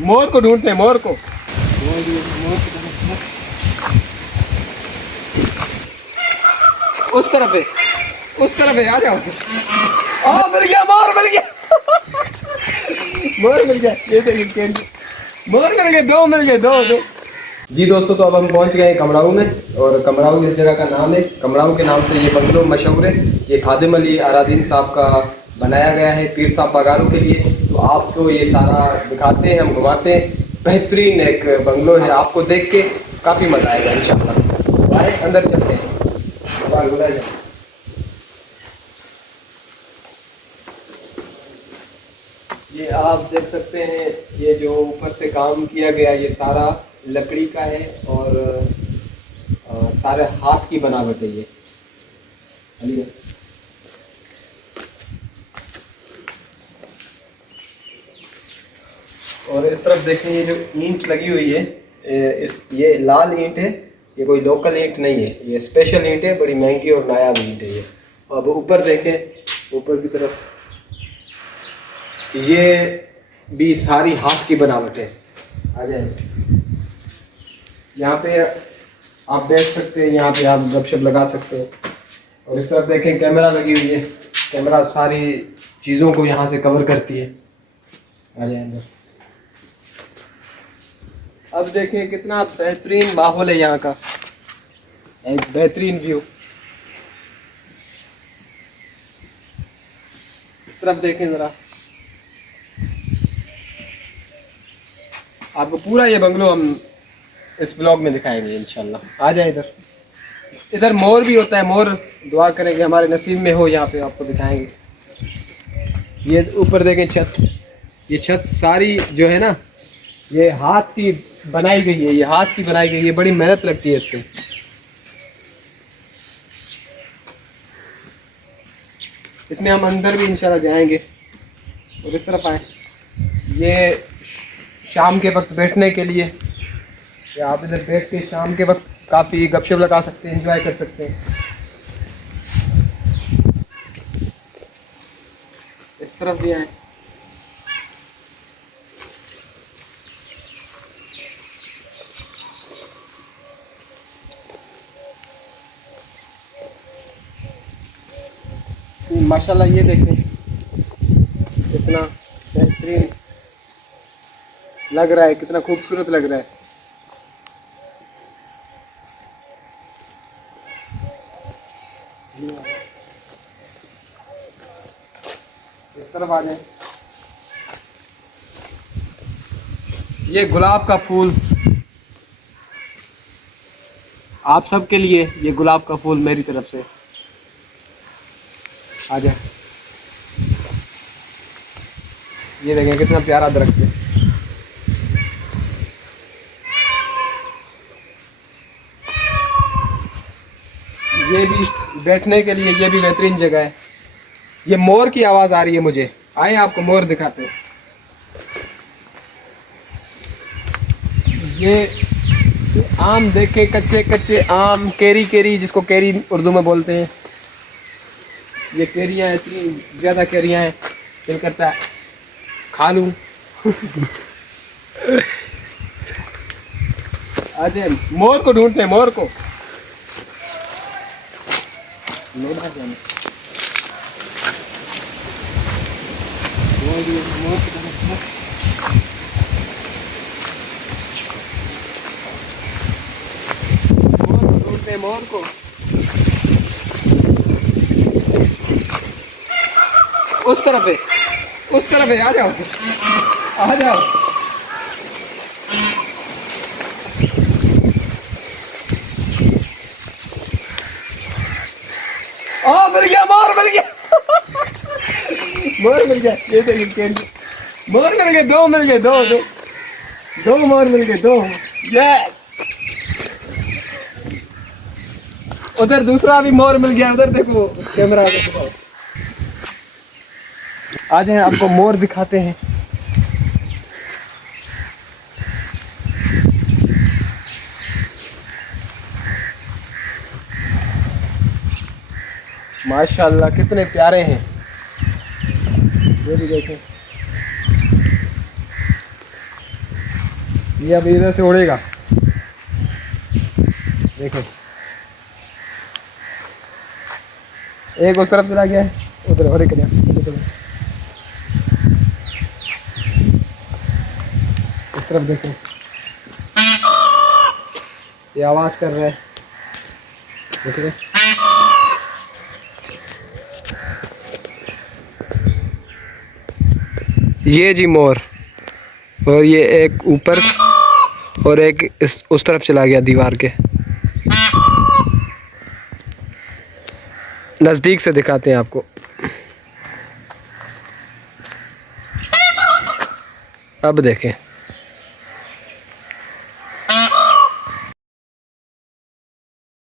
मोर को ढूंढते हैं, मोर को। उस तरफ है, उस तरफ है, आ जाओ। मिल गया, मोर मिल गया। मोर मिल गया, ये देखिए, मोर मिल गए, दो मिल गए, दो दो। जी दोस्तों, तो अब हम पहुंच गए हैं कमराऊ में। और कमराऊ इस जगह का नाम है, कमराऊ के नाम से ये बंगलो मशहूर है। ये खादिम अली आरादीन साहब का बनाया गया है पीर साहब बागारों के लिए। तो आपको ये सारा दिखाते हैं, हम घुमाते हैं। बेहतरीन एक बंगलो है, आपको देख के काफ़ी मज़ा आएगा इंशाल्लाह। आए अंदर चलते हैं। ये आप देख सकते हैं, ये जो ऊपर से काम किया गया ये सारा लकड़ी का है। और सारे हाथ की बनावट है ये। अली, और इस तरफ देखें, ये जो ईंट लगी हुई है, ये लाल ईंट है। ये कोई लोकल ईंट नहीं है, ये स्पेशल ईंट है, बड़ी महंगी और नायाब ईंट है ये। अब ऊपर देखें, ऊपर की तरफ ये भी सारी हाथ की बनावट है। आ जाए, यहाँ पे आप देख सकते हैं, यहाँ पे आप गपशप लगा सकते हैं। और इस तरफ देखें, कैमरा लगी हुई है। कैमरा सारी चीज़ों को यहाँ से कवर करती है। आ जाए अंदर। अब देखें कितना बेहतरीन माहौल है यहाँ का, एक बेहतरीन व्यू। इस तरफ देखें ज़रा, आपको पूरा ये बंगलो हम इस ब्लॉग में दिखाएंगे इंशाल्लाह। आ जाए इधर। इधर मोर भी होता है, मोर दुआ करेंगे हमारे नसीब में हो, यहाँ पे आपको दिखाएंगे। ये ऊपर देखें छत, ये छत सारी जो है ना, ये हाथ की बनाई गई है, ये हाथ की बनाई गई है, बड़ी मेहनत लगती है इस पे। इसमें हम अंदर भी इंशाल्लाह जाएंगे। और इस तरफ आए, ये शाम के वक्त बैठने के लिए, या आप इधर बैठ के शाम के वक्त काफ़ी गपशप लगा सकते हैं, एंजॉय कर सकते हैं। इस तरफ भी आए, माशाल्लाह ये देखें कितना बेहतरीन लग रहा है, कितना खूबसूरत लग रहा है। इस तरफ आ जाए, ये गुलाब का फूल आप सबके लिए, ये गुलाब का फूल मेरी तरफ से। आ जाए, ये देखें कितना प्यारा दरख्त है। ये भी बैठने के लिए, ये भी बेहतरीन जगह है। ये मोर की आवाज़ आ रही है मुझे, आए आपको मोर दिखाते हैं। ये आम देखे, कच्चे कच्चे आम, केरी, केरी जिसको केरी उर्दू में बोलते हैं। ये केरियाँ, इतनी ज़्यादा केरियाँ हैं, दिल करता है खा लूँ। अजय, मोर को ढूंढते हैं, मोर को। मोर को ढूंढते हैं, मोर को। उस तरफ है, उस तरफ है, आ जाओ, आ जाओ। मिल गया, मोर मिल गया। मोर मिल गया, ये देखिए, मोर मिल गए, दो मिल गए, दो दो दो मोर मिल गए, दो। ये उधर दूसरा भी मोर मिल गया, उधर देखो कैमरा। आ जाए, आपको मोर दिखाते हैं। माशाल्लाह कितने प्यारे हैं, ये भी देखें। ये अब इधर से उड़ेगा, देखो एक उस तरफ चला गया है, उधर और एक इस तरफ देखो, ये आवाज़ कर रहा है, देख रहे? ये जी मोर, और ये एक ऊपर और एक उस तरफ चला गया दीवार के। नज़दीक से दिखाते हैं आपको। अब देखें,